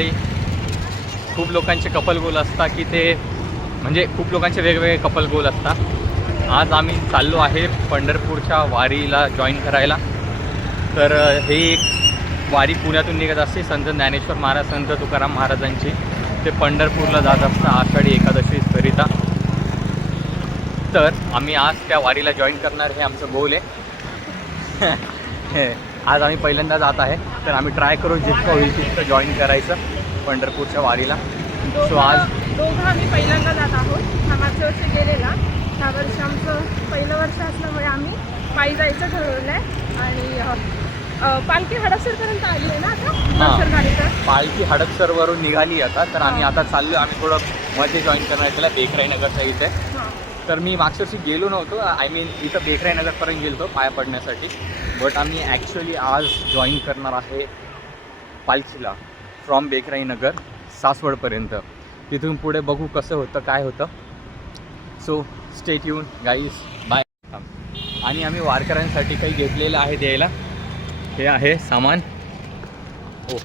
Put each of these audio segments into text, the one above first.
मंडळी, खूप लोकांचे कपल गोल असतात की ते म्हणजे खूप लोकांचे वेगवेगळे कपल गोल असतात. आज आम्ही चाललो आहे पंढरपूरच्या वारीला जॉईन करायला. तर हे एक वारी पुण्यातून निघत असते संत ज्ञानेश्वर महाराज संत तुकाराम महाराजांची. ते पंढरपूरला जात असतात आषाढी एकादशीकरिता. तर आम्ही आज त्या वारीला जॉईन करणार हे आमचं गोल आहे. आज आम्ही पहिल्यांदा जात आहे, तर आम्ही ट्राय करू जितकं होईल तितकं जॉईन करायचं पंढरपूरच्या वारीला. सो आज दोघं आम्ही पहिल्यांदा जात आहोत. हा मागच्या वर्षी गेलेला, ह्या वर्षी आमचं पहिलं वर्ष असल्यामुळे आम्ही पायी जायचं ठरवलं आहे. आणि पालखी हडपसरपर्यंत आली आहे ना आता. पालखी हडपसरवरून निघाली आता. तर आम्ही आता चाललो, आम्ही थोडं मध्ये जॉईन करणार त्याला बेकराईनगरच्या इथे. तर मी मागच्या वर्षी गेलो नव्हतो, आय मीन इथं बेकराईनगरपर्यंत गेलो पाया पडण्यासाठी. बट आम्ही ॲक्च्युली आज जॉईन करणार आहे पालखीला फ्रॉम बेकराईनगर सासवडपर्यंत. तिथून पुढे बघू कसं होतं काय होतं. So stay tuned guys, bye. आणि आम्ही वारकऱ्यांसाठी काही घेतलेलं आहे द्यायला. हे आहे सामान. हो,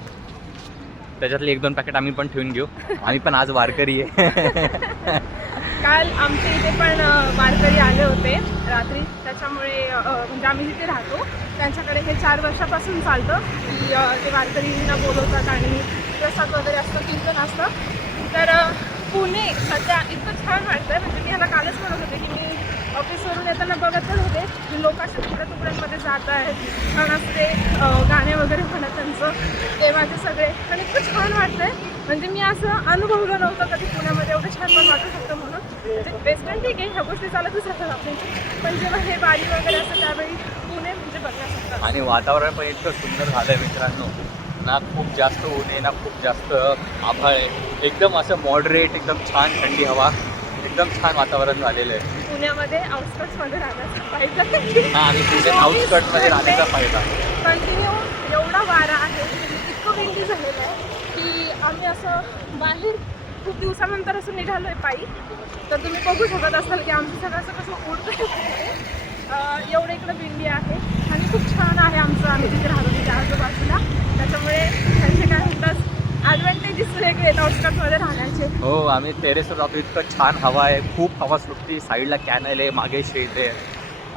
त्याच्यातले 1-2 पॅकेट आम्ही पण ठेवून घेऊ. आम्ही पण आज वारकरी आहे. काल आमच्या इथे पण वारकरी आले होते रात्री. त्याच्यामुळे म्हणजे आम्ही जिथे राहतो त्यांच्याकडे हे 4 वर्षापासून चालतं की ते वारकरींना बोलवतात आणि प्रसाद वगैरे असतं, कीर्तन असतं. तर पुणे सध्या इतकं छान वाटतं. म्हणजे मी ह्याला कालच म्हणत होते की मी ऑफिसवरून येताना बघतच होते की लोक असे तुकड्या तुकड्यांमध्ये जात आहेत आणि असं ते गाणे वगैरे म्हणत त्यांचं देवाचे सगळे. आणि इतकं छान वाटतंय. म्हणजे मी असं अनुभवलं नव्हतं कधी पुण्यामध्ये एवढं छान पण वाटू शकतं म्हणून. म्हणजे वेस्टर्न ठीक आहे, ह्या गोष्टी चालतच राहतात आपल्या, पण जेव्हा हे वारी वगैरे असतं त्यावेळी पुणे म्हणजे बघण्यासारखं. आणि वातावरण पण इतकं सुंदर झालं आहे मित्रांनो. ना खूप जास्त ऊन आहे ना खूप जास्त आभाळ आहे. एकदम असं मॉडरेट, एकदम छान थंडी हवा, एकदम छान वातावरण झालेलं आहे. पुण्यामध्ये आउटस्कट्समध्ये राहण्याचा फायदा. हां, आणि पुणे आउटस्कट्समध्ये राहण्याचा फायदा. कंटिन्यू एवढा वारा आहे, इतकं विंडी झालेलं आहे की आम्ही असं बाहेर खूप दिवसानंतर असं निघालो आहे पायी. तर तुम्ही बघू शकत असाल की आमचं सगळं असं कसं उडतं. एवढं इकडं विंडी आहे आणि खूप छान आहे आमचं, आम्ही जिथे राहतो तिथे आजूबाजूला. त्याच्यामुळे त्यांचे काय म्हणतात ॲडव्हान्टेजेस वेगळे आहेत आउटस्कट्समध्ये राहण्याचे. हो, आम्ही टेरेसवर जातो, इतकं छान हवा आहे, खूप हवा सुटते. साईडला कॅनल आहे, मागे शेत आहे.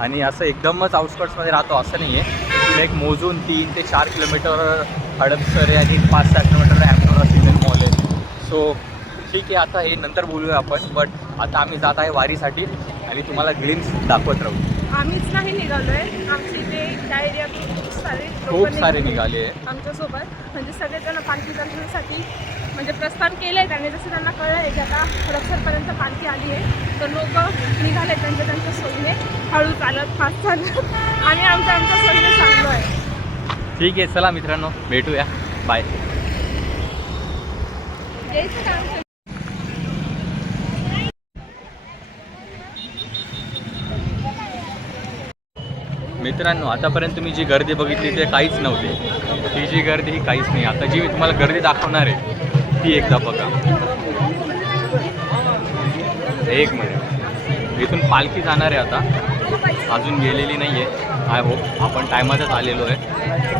आणि असं एकदमच आउटस्कट्समध्ये राहतो असं नाही आहे. एक मोजून 3 ते 4 किलोमीटर हडपसर आहे आणि 5-6 किलोमीटर ॲम्प्रोरा सीझन मॉल आहे. सो ठीक आहे, आता हे नंतर बोलूया आपण. बट आता आम्ही जात आहे वारीसाठी आणि तुम्हाला ग्लिम्स दाखवत राहू. आम्हीच नाही निघालो आहे, आमच्या इथे त्या एरियातून खूप सारे निघाले आहे आमच्यासोबत. म्हणजे सगळेजण पालखी दर्शनासाठी म्हणजे प्रस्थान केलं आहे त्यांनी. जसं त्यांना कळलं आहे की आता हडपसरपर्यंत पालखी आली आहे, तर लोक निघाले त्यांच्या सोयीने, हळू चालत, फास्ट चालत. आणि आमच्या सोयीने चाललो आहे. ठीक आहे, चला मित्रांनो भेटूया, बाय. मित्रांनो, आतापर्यंत तुम्ही जी गर्दी बघितली ते काहीच नव्हती. ही जी गर्दी ही काहीच नाही. आता जी मी तुम्हाला गर्दी दाखवणार आहे ती एकदा बघा. एक मिनिट, इथून पालखी जाणार आहे आता, अजून गेलेली नाही आहे. आय होप आपण टायमातच आलेलो आहे.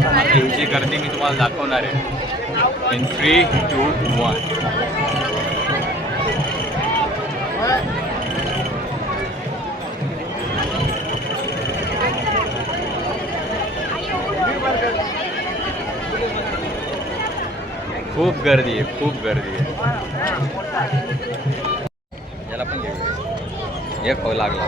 आता ही जी गर्दी मी तुम्हाला दाखवणार आहे इन 3, 2, 1. खूप गर्दी आहे, खूप गर्दी आहे. याला पण घेऊ, एक हो लागला.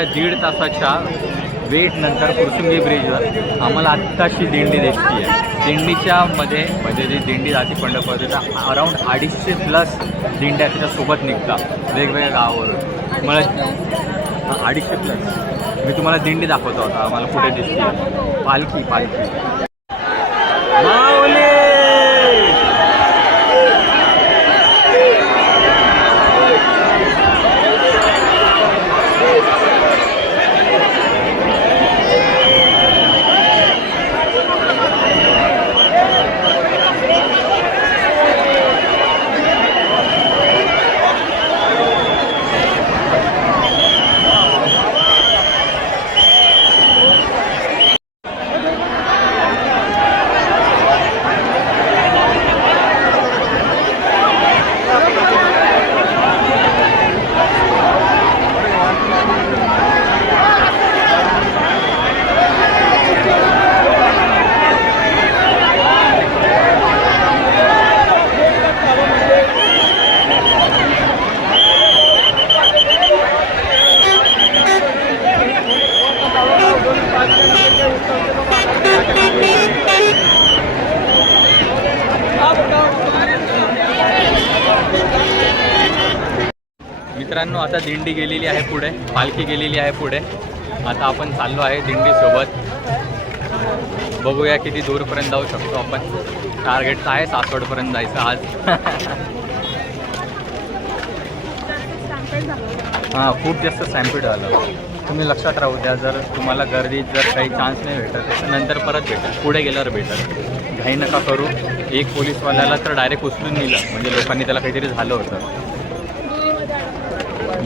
अवघ्या 1.5 तासाच्या वेट नंतर फुरसुंगी ब्रिजवर आम्हाला आत्ताशी दिंडी दिसती आहे. दिंडीच्या मध्ये म्हणजे जी दिंडी जाती पंढरपूरच्या अराऊंड 250+ दिंड्या त्याच्यासोबत निघतात वेगवेगळ्या गावावरून. मला 250+. मी तुम्हाला दिंडी दाखवतो आता आम्हाला कुठे दिसते. पालखी पालखी माऊली. मित्रांनो, आता दिंडी गेलेली आहे पुढे, पालखी गेलेली आहे पुढे. आता आपण चाललो आहे दिंडीसोबत. बघूया किती दूरपर्यंत जाऊ शकतो आपण. टार्गेट आहे सासवडपर्यंत जायचं आज. हां, खूप जास्त स्टॅम्पिड झालं. तुम्ही लक्षात राहू द्या, जर तुम्हाला गर्दीत जर काही चान्स नाही भेटत तर नंतर परत भेटेल, पुढे गेल्यावर भेटेल. घाई नका करू. एक पोलीसवाल्याला तर डायरेक्ट उचलून नेलं, म्हणजे लोकांनी त्याला काहीतरी झालं होतं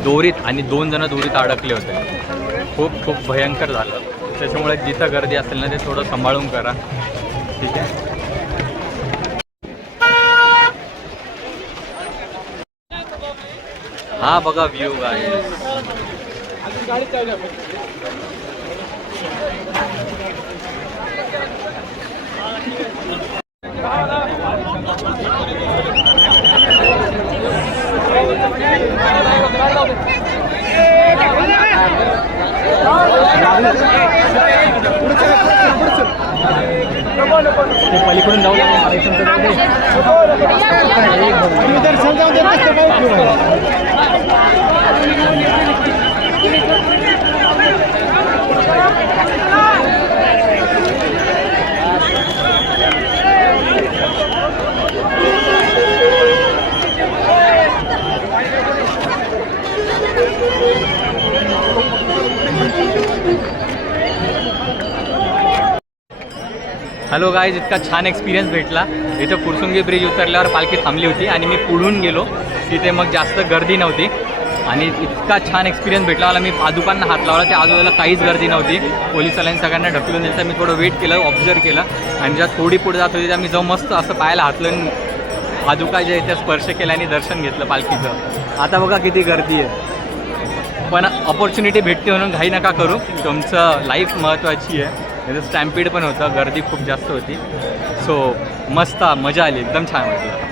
दोरीत, आणि 2 जण दोरीत अडकले होते. खूप भयंकर झालं. त्याच्यामुळे जिथं गर्दी असेल ना ते थोडं सांभाळून करा, ठीक आहे. हा बघा व्ह्यू गाईस. पलीकडून जाऊ हॅलो गाईज, इतका छान एक्सपिरियन्स भेटला. इथं फुरसुंगी ब्रिज उतरल्यावर पालखी थांबली होती आणि मी पुढून गेलो. तिथे मग जास्त गर्दी नव्हती आणि इतका छान एक्सपिरियन्स भेटला मला. मी पादुकांना हात लावला, त्या आजूबाजूला काहीच गर्दी नव्हती. पोलिसांनी सगळ्यांना ढकलून दिलं. तर मी थोडं वेट केलं, ऑब्झर्व केलं, आणि ज्या थोडी पुढे जात होती त्या मी जाऊन मस्त असं पायाला हातलं, पादुका ज्या इथे स्पर्श केला आणि दर्शन घेतलं पालखीचं. आता बघा किती गर्दी आहे, पण अपॉर्च्युनिटी भेटते म्हणून घाई नका करू. तुमचं लाईफ महत्त्वाची आहे. इथं स्टॅम्पिड पण होतं, गर्दी खूप जास्त होती. सो मस्त मजा आली, एकदम छान वाटलं.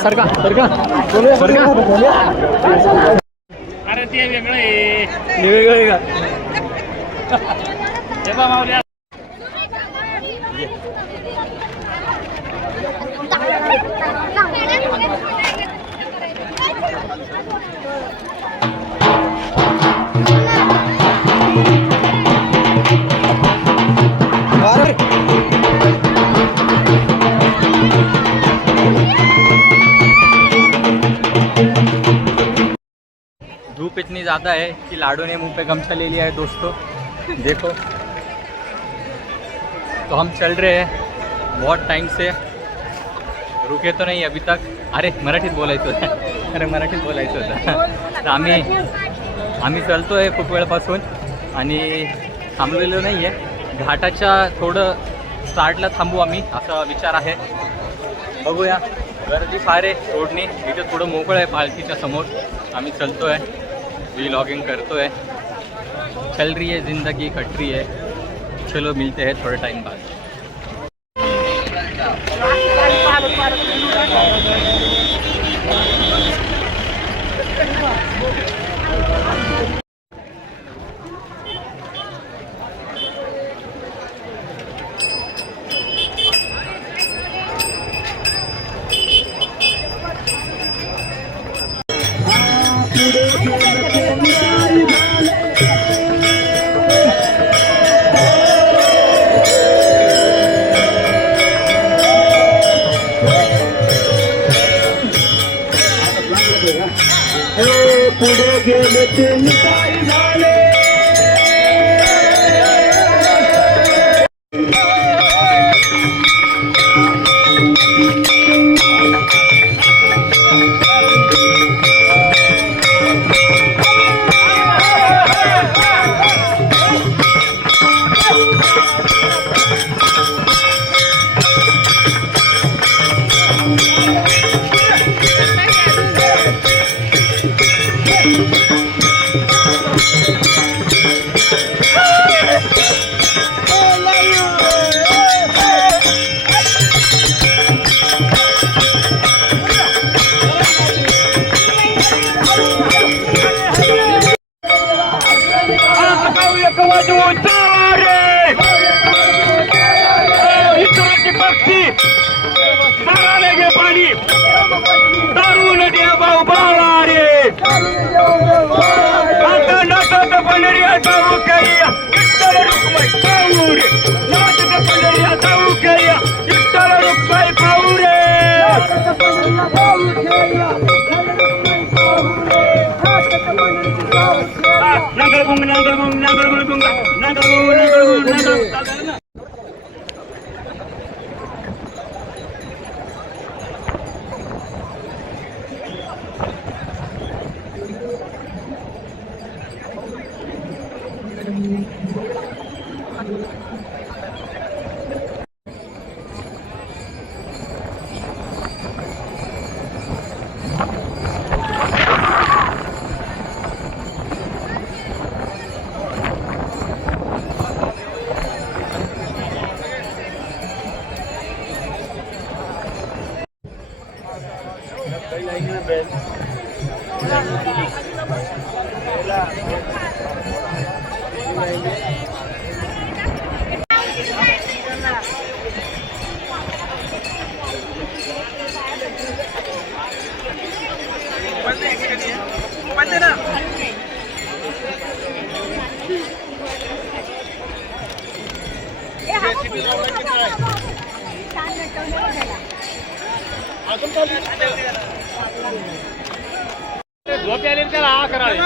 सरका अरे ते वेगळं आहे, वेगळं आहे का? धूप इतनी ज़्यादा है कि लाडो ने मुंह पे गमछा ले लिया है दोस्तों, देखो। तो हम चल रहे हैं बहुत टाइम से, रुके तो नहीं अभी तक. अरे मराठीत बोलायचं होतं, अरे मराठीत बोलायचं होतं. तर आम्ही चालतोय खूप वेळापासून आणि थांबलेलो नाही आहे. घाटाच्या थोडं स्टार्टला थांबू आम्ही असा विचार आहे. बघूया, गर्दी फार आहे रोडनी. इथे थोडं मोकळं आहे पालखीच्या समोर. आम्ही चलतोय, व्लॉगिंग करतोय. चल रही है जिंदगी, कट रही है. चलो मिलते हैं थोड़े टाइम बाद. पुढे गेले ते निकाल झाले. पाणी दारू नद्या भाऊ बाळा रे. आता नाचत पंढरीया जाऊ करिया विठ्ठल रुक्माई पाहू रे. नाचत पंढरीया जाऊ करिया विठ्ठल रुक्माई पाहू रे. नांगळगुंग नांगळगुंग नांगळगुंग नांगळगुंग नांगळगुंग नांगळ. झोप आली त्याला हा करावे.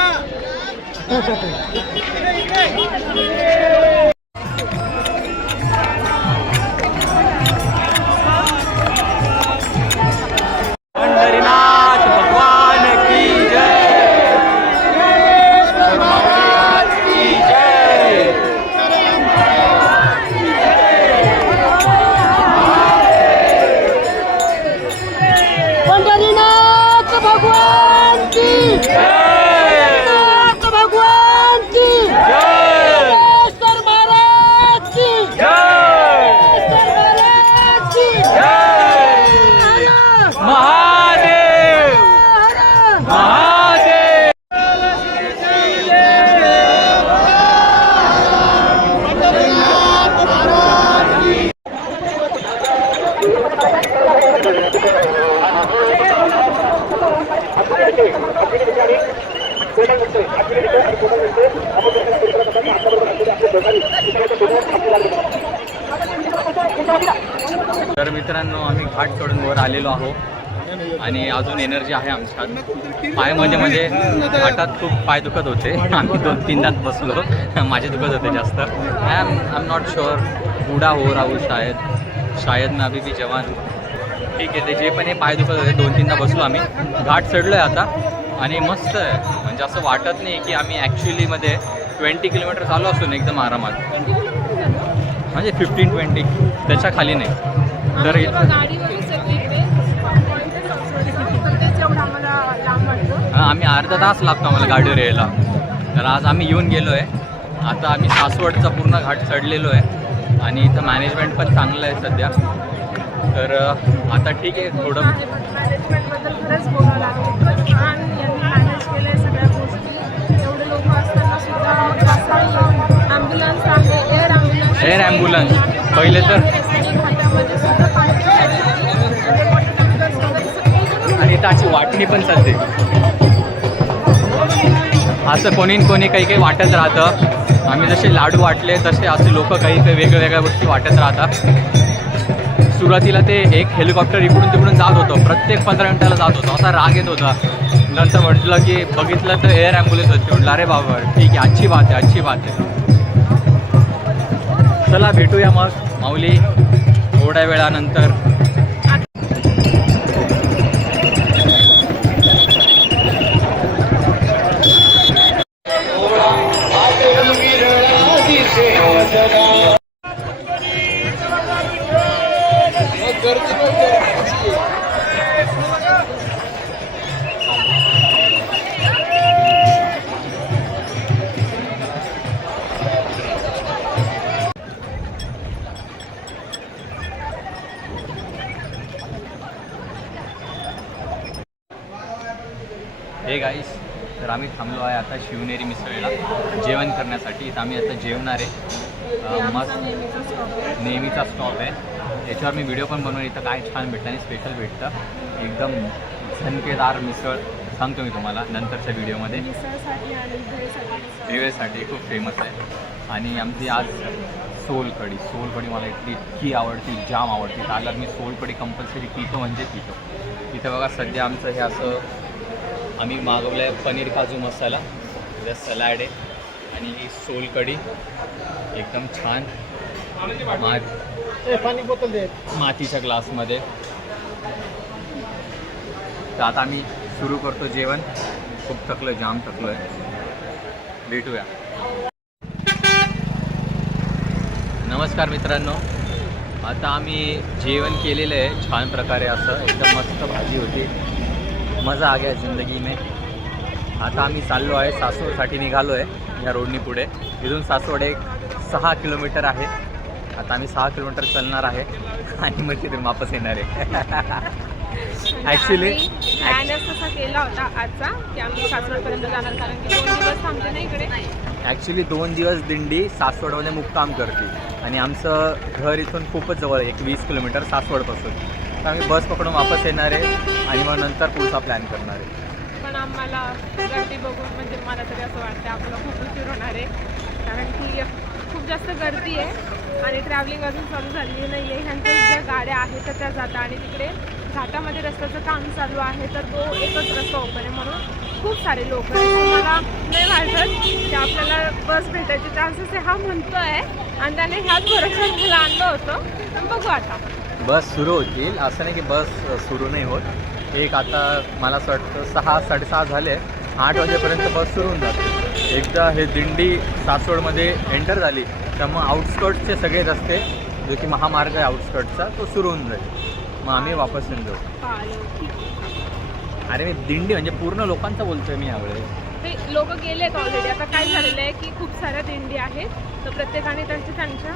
पंढरीनाथ भगवान की जय. की जय. पंढरीनाथ भगवान की पंढरीनाथ भगवान की सर महाराज की सर महाराज की महादेव महादेव. तर मित्रांनो, आम्ही घाट चढून वर आलेलो आहोत आणि अजून एनर्जी आहे आमच्यात. पायामध्ये म्हणजे घाटात खूप पाय दुखत होते. आम्ही 2-3 बसलो. माझे दुखत होते जास्त. I am not sure. बूढ़ा हो रहा हूँ शायद मैं अभी भी जवान. ठीक आहे, ते जे पण हे पाय दुखत होते 2-3 बसलो आम्ही. घाट चढलो आहे आता आणि मस्त आहे. म्हणजे असं वाटत नाही की आम्ही ॲक्च्युलीमध्ये 20 किलोमीटर चालू असून एकदम आरामात, 20 किलोमीटर झालं. म्हणजे 15-20 त्याच्या खाली नाही. तर आम्ही जेव्हा गाडीवरच येतो इकडे पॉईंट आहे सासवडचा, तर तेच एवढं आम्हाला लांब वाटतं. आम्ही अर्धा तास लागतो आम्हाला गाडीवर यायला. तर आज आम्ही येऊन गेलो आहे. आता आम्ही सासवडचा पूर्ण घाट चढलेलो आहे आणि इथं मॅनेजमेंट पण चांगलं आहे सध्या. तर आता ठीक आहे, थोडं मॅनेजमेंटबद्दल खरंच बोलावं लागेल. खूपच छान यांनी मॅनेज केलं आहे सगळ्या गोष्टी. एवढे लोक असताना सुद्धा ॲम्ब्युलन्स आहे, एअर ॲम्ब्युलन्स. पहिले तर घाटामध्ये सुद्धा पाण्याची आणि त्याची वाटणी पण चालते. असं कोणी काही वाटत राहतं. आम्ही जसे लाडू वाटले तसे असे लोक काही वेगवेगळ्या गोष्टी वाटत राहतात. सुरुवातीला ते एक हेलिकॉप्टर इकडून तिकडून जात होतं, प्रत्येक 15 मिनिटाला जात होतं, असा राग येत होता. नंतर म्हटलं की बघितलं तर एअर ॲम्ब्युलन्स होती. म्हटलं अरे बाबा ठीक आहे, अच्छी बात आहे, अच्छी बात आहे. चला भेटूया मग माऊली थोड्या वेळानंतर. हे गाईस, तर आम्ही थांबलो आहे आता शिवनेरी मिसळीला जेवण करण्यासाठी. इथं आम्ही आता जेवणार आहे. मस्त नेहमीचा स्टॉप आहे. याच्यावर मी व्हिडिओ पण बनवून इथं काय छान भेटतं आणि स्पेशल भेटतं. एकदम झणकेदार मिसळ सांगतो मी तुम्हाला नंतरच्या व्हिडिओमध्ये. मिसळसाठी आणि भेळसाठी खूप फेमस आहे. आणि आमची आज सोलकढी मला इतकी आवडते, जाम आवडते. त्याला मी सोलकढी कंपल्सरी पितो म्हणजे पितो. इथं बघा सध्या आमचं हे असं आम्ही मागवलं आहे पनीर काजू मसाला, इथं सलाड आहे आणि ही सोलकढी एकदम छान पाणी बोतल दे मातीच्या ग्लासमध्ये. तर आता आम्ही सुरू करतो जेवण. खूप थकलो आहे, जाम थकलो आहे. भेटूया. नमस्कार मित्रांनो, आता आम्ही जेवण केलेलं आहे छान प्रकारे. असं एकदम मस्त भाजी होती, मजा आ गया जिंदगी में. आता आम्ही चाललो आहे सासवडसाठी निघालो आहे या रोडनी पुढे. इथून सासवड एक 6 किलोमीटर आहे. आता आम्ही 6 किलोमीटर चालणार आहे आणि मग तिथून वापस येणार आहे. ॲक्च्युली प्लॅनच तसा केला होता आजचा की आम्ही सासवडपर्यंत जाणार, कारण की 2 दिवस थांबते ना इकडे. ॲक्च्युली 2 दिवस दिंडी सासवडमध्ये मुक्काम करते आणि आमचं घर इथून खूपच जवळ आहे, एक 20 किलोमीटर सासवडपासून. तर आम्ही बस पकडून वापस येणार आहे आणि मग नंतर पुढचा प्लॅन करणार आहे. पण आम्हाला गर्दी बघून म्हणजे मला तरी असं वाटतं आपल्याला खूप उशीर होणार आहे, कारण की खूप जास्त गर्दी आहे आणि ट्रॅव्हलिंग अजून चालू झालेली नाही आहे. ह्यांच्या ज्या गाड्या आहेत तर त्या जातात आणि तिकडे घाटामध्ये रस्त्याचं काम चालू आहे, तर तो एकच रस्ता ओपन आहे म्हणून खूप सारे लोक आहेत. मला नाही वाटत की आपल्याला बस भेटायचे चान्सेस आहे. हा म्हणतो आहे आणि त्याने ह्याच भरोशावर मला आणलं होतं. पण बघू आता बस सुरू होतील, असं नाही की बस सुरू नाही होत. एक आता मला असं वाटतं 6-6:30 झाले, 8 वाजेपर्यंत बस सुरू होऊन जाते. एकदा हे दिंडी सासवडमध्ये एंटर झाली तर मग आउटस्कर्ट्सचे सगळे रस्ते, जो की महामार्ग आहे आउटस्कर्ट्सचा, तो सुरू होऊन जाईल. मग आम्ही वापस येऊन जाऊ. अरे मी दिंडी म्हणजे पूर्ण लोकांचं बोलतोय मी यावेळेस. ते लोक गेलेत ऑलरेडी. आता काय झालेलं आहे की खूप साऱ्या दिंडी आहेत, तर प्रत्येकाने त्यांच्या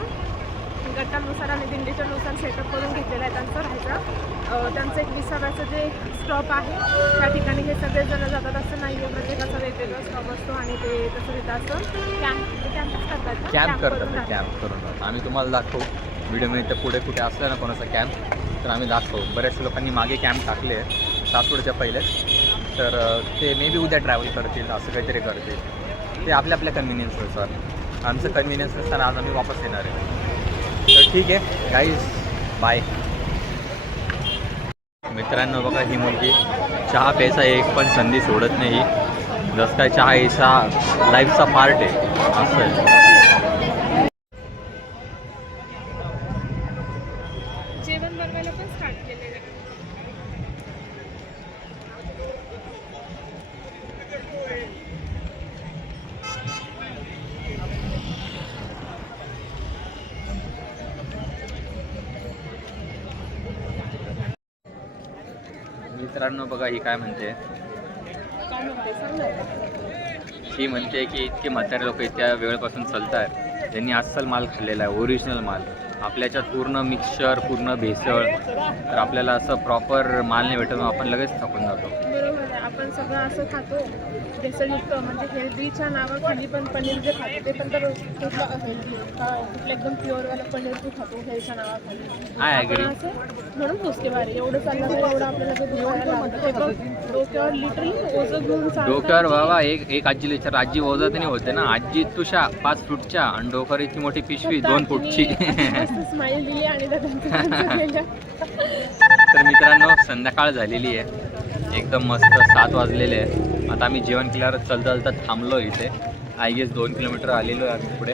गटानुसार आणि दिंडीच्या नुसार सेटअप करून घेतलेलं आहे त्यांचं राहायचं. त्यांचं एक विसाव्याचं जे स्टॉप आहे त्या ठिकाणी हे सगळेजण जातात असं नाही आहे. प्रत्येकाचा वेगवेगळा स्टॉप असतो आणि ते तसं तिथं असं कॅम्प करतात. कॅम्प करून आम्ही तुम्हाला दाखवू व्हिडिओमध्ये. तर पुढे कुठे असलं ना कोणाचा कॅम्प तर आम्ही दाखवू. बऱ्याच लोकांनी मागे कॅम्प टाकले आहे सासवडच्या पहिले, तर ते मे बी उद्या ट्रॅव्हल करतील, असं काहीतरी करतील. ते आपल्या कन्व्हिनियन्सनुसार. आमचं कन्व्हिनियन्सनुसार आज आम्ही वापस येणार आहे. तर ठीक आहे गाईज, बाय. मित्रांनो बघा, ही मुलगी चहा प्यायचा एक पण संधी सोडत नाही. जसं काय चहा याचा लाईफचा पार्ट आहे असं आहे. जेवण बनवायला पण स्टार्ट केलेलं आहे. मित्रांनो बघा ही काय म्हणते, काय म्हणते सांग ना. ही म्हणते की इतके म्हातारे लोक इतक्या वेळपासून चालत आहेत, त्यांनी अस्सल माल खाल्लेला आहे, ओरिजिनल माल. आपल्याच्यात पूर्ण मिक्सचर, पूर्ण भेसळ, तर आपल्याला असं प्रॉपर माल नाही भेटत, आपण लगेच थकून जातो. बरोबर आहे. आपण सगळं असं खातो भेसळयुक्त, म्हणजे हेल्दीच्या नावाखाली पण पनीर जे खातो ते पण तर कुठलं हेल्दी कुठलं एकदम प्युअरवाला पनीर तू खातो हेल्थच्या नावाखाली. I agree. आपण असं म्हणून पुसते वारे एवढं चाललं तर एवढं आपल्याला ते धुवायला लागतं. ते बघ डोक्यावर लिटरली ओझं घेऊन चालतात. डोक्यावर बाबा एक आजीला विचार, आजी ओझत नाही होते ना, आजी तुषा 5 फूटच्या आणि डोक्यावर इतकी मोठी पिशवी 2 फूटची. स्माईल दिली आणि केलं. तर मित्रांनो संध्याकाळ झालेली आहे, एकदम मस्त 7 वाजलेले आहे. आता आम्ही जेवण केल्यावर चलता थांबलो इथे. आय गेस 2 किलोमीटर आलेलो आहे आम्ही पुढे.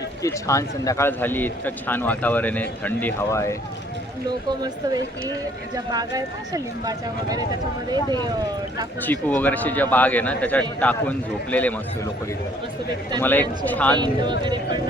इतकी छान संध्याकाळ झाली, इतकं छान वातावरण आहे, थंडी हवा आहे. लोक मस्तपैकी ज्या बागा आहेत अशा लिंबाच्या वगैरे त्याच्यामध्ये ते टाकून चिकू वगैरेचे ज्या बाग आहे ना त्याच्यात टाकून झोपलेले मस्त लोक इथे. मस्तपैकी तुम्हाला एक त्यांचे छान- टेंट वगैरे पण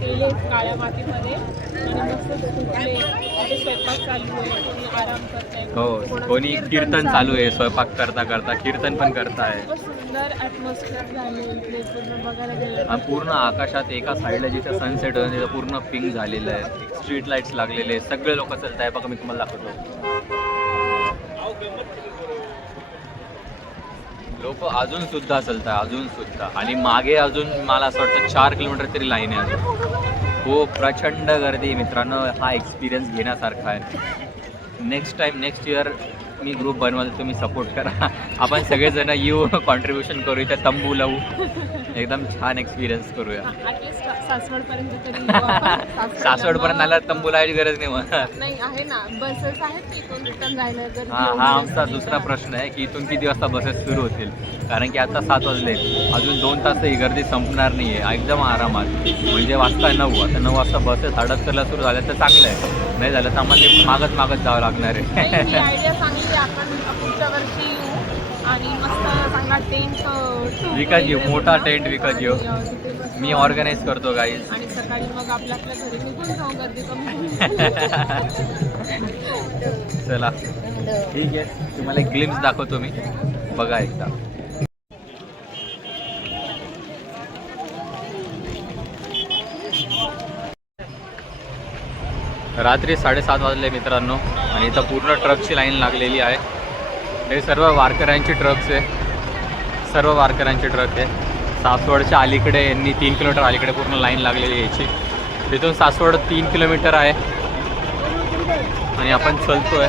केले काळ्या मातीमध्ये आणि मस्त झोपले. तिथे स्वयंपाक चालू आहे, कोणी आराम करताय, हो, कोणी कीर्तन चालू आहे, स्वयंपाक करता करता कीर्तन पण करताय. खूप सुंदर ॲटमॉस्फिअर झाले इथे पूर्ण बघायला गेलं. आणि पूर्ण आकाशात एका साईडला जिथे सनसेट होतं तिथं पूर्ण पिंक झालेलं आहे, स्ट्रीट लाईट्स लागलेले, सगळे लोक चालत आहे. बघा मी तुम्हाला दाखवतो, लोक अजून सुद्धा चालत आहे, अजून सुद्धा. आणि मागे अजून मला असं वाटतं 4 किलोमीटर तरी लाईन आहे अजून. खूप प्रचंड गर्दी मित्रांनो. हा एक्सपिरियन्स घेण्यासारखा आहे. नेक्स्ट इयर मी ग्रुप बनवाल, तुम्ही सपोर्ट करा. आपण सगळेजण येऊ, कॉन्ट्रीब्युशन करू, इथे तंबू लावू, एकदम छान एक्सपिरियन्स करूया. ॲटलिस्ट सासवडपर्यंत तरी येऊ आपण. सासवडपर्यंत आला तंबू लावायची गरज नाही मग. नाही आहे ना, बसेस आहेत इथून रिटर्न जायला. जर हा आमचा दुसरा प्रश्न आहे की इथून किती वाजता बसेस सुरू होतील, कारण की आता 7 वाजले, अजून 2 तास ही गर्दी संपणार नाही आहे एकदम आरामात. म्हणजे वाजता 9, आता 9 वाजता बसेस 38ला सुरू झाल्या तर चांगलं आहे, नाही झालं तर आम्हाला मागत जावं लागणार आहे. ही आयडिया चांगली आहे. आपण पुढच्या वर्षी येऊ आणि मस्त चांगला टेंट विकत घेऊ, मोठा टेंट विकत घेऊ. मी ऑर्गनाईज करतो गाईज. आणि सकाळी मग आपल्या घरी निघून जाऊ, गर्दी कमी. चला ठीक आहे, तुम्हाला एक ग्लिम्स दाखवतो मी, बघा एकदा. रात्री 7:30 वाजले मित्रांनो आणि इथं पूर्ण ट्रकची लाईन लागलेली आहे. हे सर्व वारकऱ्यांची ट्रक्स आहे, सर्व वारकऱ्यांची ट्रक आहे. सासवडच्या अलीकडे यांनी 3 किलोमीटर अलीकडे पूर्ण लाईन लागलेली आहे याची. तिथून सासवड 3 किलोमीटर आहे आणि आपण चलतोय.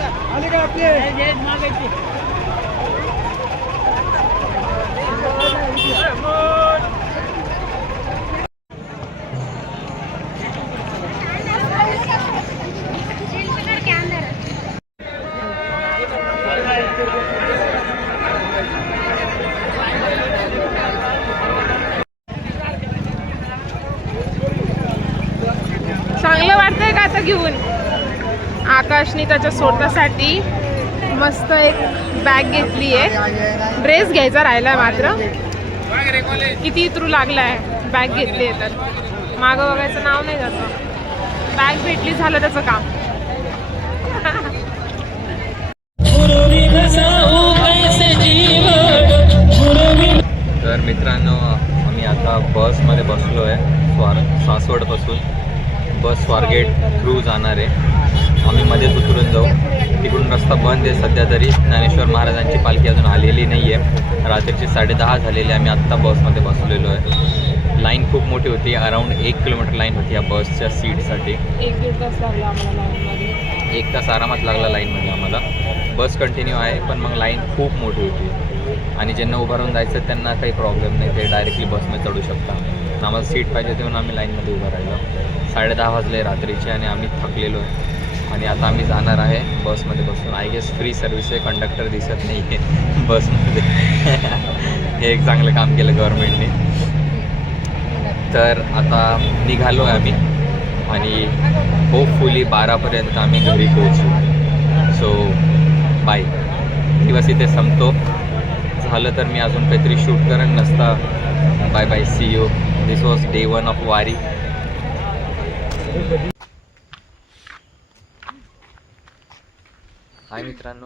चांगलं वाटतंय का आता घेऊन? आकाशने त्याच्या स्वतःसाठी मस्त एक बॅग घेतली आहे. ड्रेस घ्यायचा राहिला मात्र. किती इतरू लागलाय. बॅग घेतली आहे तर मागं बघायचं नाव नाही त्याचं. बॅग भेटली, झालं त्याचं काम. तर मित्रांनो आम्ही आता बसमध्ये बसलो आहे. सासवडपासून बस स्वारगेट थ्रू जाणार आहे. आम्ही मध्येच उतरून जाऊ. तिकडून रस्ता बंद आहे सध्या तरी. ज्ञानेश्वर महाराजांची पालखी अजून आलेली नाही आहे. रात्रीचे 10:30 झालेले. आम्ही आत्ता बसमध्ये बसलेलो आहे. लाईन खूप मोठी होती, अराऊंड 1 किलोमीटर लाईन होती या बसच्या सीटसाठी. 1-1.5 तास लागला आम्हाला लाईनमध्ये. 1 तास आरामात लागला लाईनमध्ये आम्हाला. बस कंटिन्यू आहे पण मग लाईन खूप मोठी होती आणि ज्यांना उभं राहून जायचं त्यांना काही प्रॉब्लेम नाही, ते डायरेक्टली बसमध्ये चढू शकता. आम्हाला सीट पाहिजे तेव्हा आम्ही लाईनमध्ये उभं राहिलो. 10:30 वाजले रात्रीचे आणि आम्ही थकलेलो आहे आणि आता आम्ही जाणार आहे बसमध्ये बसून. आय गेस फ्री सर्व्हिस आहे, कंडक्टर दिसत नाही आहे बसमध्ये. हे एक चांगलं काम केलं गव्हर्नमेंटने. तर आता निघालो आहे आम्ही आणि होपफुली 12पर्यंत आम्ही घरी पोहोचू. So bye. दिवस इथे संपतो. झालं तर मी अजून काहीतरी शूट करेन, नसता bye bye, see you. This was day 1 of Wari. हाय मित्रांनो,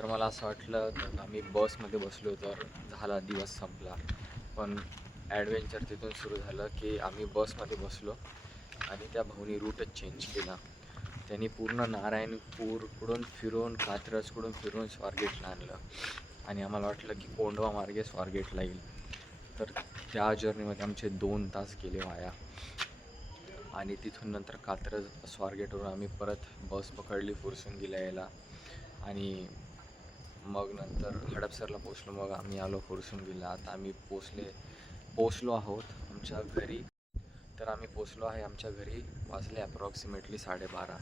तर मला असं वाटलं तर आम्ही बसमध्ये बसलो तर झाला दिवस संपला. पण ॲडव्हेंचर तिथून सुरू झालं की आम्ही बसमध्ये बसलो आणि त्या भाऊनी रूटच चेंज केला. त्यांनी पूर्ण नारायणपूरकडून फिरून कात्रजकडून फिरून स्वारगेटला आणलं आणि आम्हाला वाटलं की कोंढवा मार्गे स्वारगेटला येईल. तर त्या जर्नीमध्ये आमचे 2 तास गेले वाया आणि तिथून नंतर कात्रज स्वारगेटवरून आम्ही परत बस पकडली फुरसुंगीला यायला आणि मग नंतर हडपसरला पोचलो. मग आम्ही आलो फुरसुंगीला. आता आम्ही पोचलो आहोत आमच्या घरी. तर आम्ही पोचलो आहे आमच्या घरी. वाजले अप्रॉक्सिमेटली 12:30.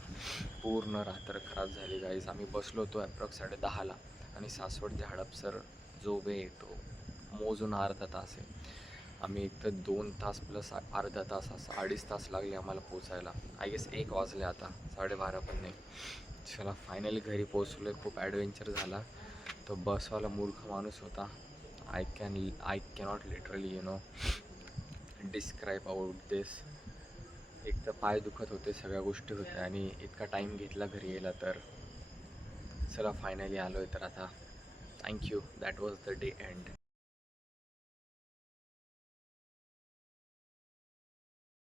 पूर्ण रात्र खराब झाली गाईज. आम्ही बसलो होतो अप्रॉक्स 10:30ला आणि सासवड ते हडपसर जो वे तो मोजून अर्धा तास आहे. आम्ही इथं 2 तास प्लस अर्धा तास असं 2.5 तास लागले आम्हाला पोचायला. आय गेस 1 वाजले आता, 12:30 पण नाही. चला फायनली घरी पोचलो. खूप ॲडव्हेंचर झाला. तो बसवाला मूर्ख माणूस होता. I cannot literally describe about this. एक तर पाय दुखत होते, सगळ्या गोष्टी होत्या आणि इतका टाईम घेतला घरी यायला. तर चला फायनली आलो आहे. तर आता thank you. That was the day end.